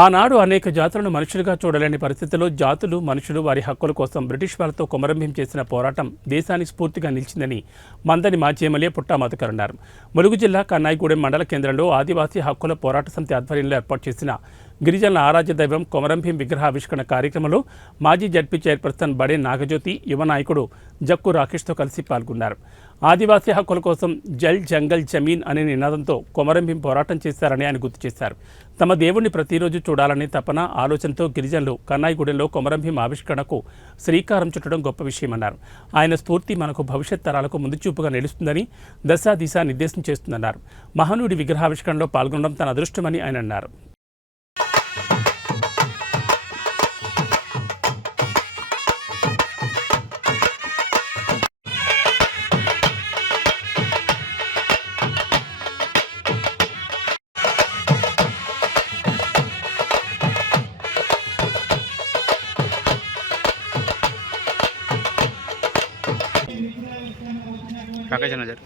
ఆనాడు అనేక జాతులను మనుషులుగా చూడలేని పరిస్థితుల్లో జాతులు మనుషులు వారి హక్కుల కోసం బ్రిటిష్ వారితో కొమరంభీం చేసిన పోరాటం దేశానికి స్ఫూర్తిగా నిలిచిందని మందని మాజీ ఎమ్మెల్యే పుట్టా మధుకర్ అన్నారు. ములుగు జిల్లా కన్నాయిగూడెం మండల కేంద్రంలో ఆదివాసీ హక్కుల పోరాట సమితి ఆధ్వర్యంలో ఏర్పాటు చేసిన గిరిజనుల ఆరాధ్య దైవం కొమరంభీం విగ్రహావిష్కరణ కార్యక్రమంలో మాజీ జడ్పీ చైర్పర్సన్ బడే నాగజ్యోతి యువ నాయకుడు జక్కు రాకేష్తో కలిసి పాల్గొన్నారు. ఆదివాసీ హక్కుల కోసం జల్ జంగల్ జమీన్ అనే నినాదంతో కొమరంభీం పోరాటం చేశారని ఆయన గుర్తు చేశారు. తమ దేవుణ్ణి ప్రతిరోజు చూడాలనే తపన ఆలోచనతో గిరిజనులు కన్నాయిగూడెంలో కొమరంభీం ఆవిష్కరణకు శ్రీకారం చుట్టడం గొప్ప విషయమన్నారు. ఆయన స్ఫూర్తి మనకు భవిష్యత్ తరాలకు ముందుచూపుగా నిలుస్తుందని దశ దిశ నిర్దేశం చేస్తుందన్నారు. మహనీయుడి విగ్రహావిష్కరణలో పాల్గొనడం తన అదృష్టమని ఆయన అన్నారు. काकाच्या नजर